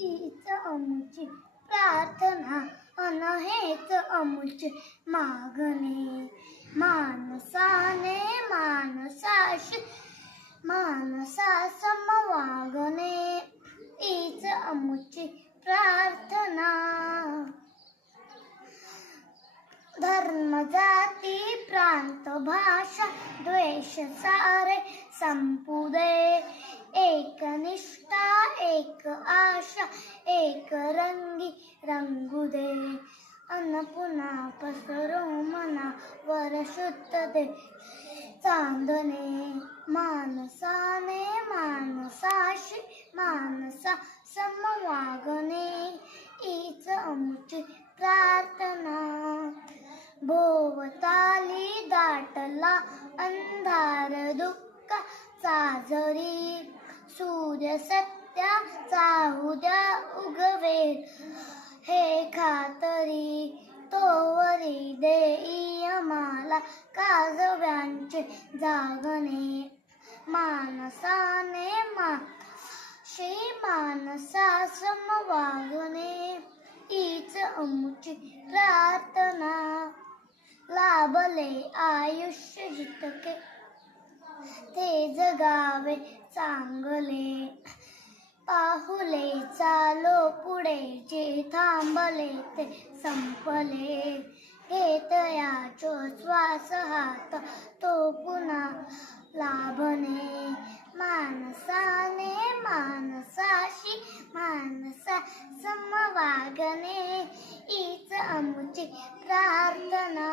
हीच अमुची प्रार्थना अन हेच अमुचे मागणे. मानसाने मानसाशी मानसासम वागणे. हीच अमुची प्रार्थना. धर्म जाती प्रांत भाषा द्वेष सारे संपू दे. एक निष्ठा एक आशा एक रंगी रंगू दे. अन पुन्हा पसरो मनावर शुद्ध दे चांदणे. मानसाने मानसाशी मानसा सम वागणे. हीच अमुची प्रार्थना. भोवताली दाटला अंधार दुःखाचा जरी. सूर्य सत्याचा उद्या उगवेल हे खातरी. तोवरी देई आम्हाला काजव्यांचे जागणे. मानसाने मानसाशी मानसा सम वागणे. हीच अमुची प्रार्थना. लाभले आयुष्य जितके ते जगावे चांगले. पाहुले चालो पुढे जे थांबले ते संपले. घेतयाचो श्वास हात तो पुन्हा लाभणे. मानसाने मानसाशी मानसा सम वागणे. हीच अमुची प्रार्थना.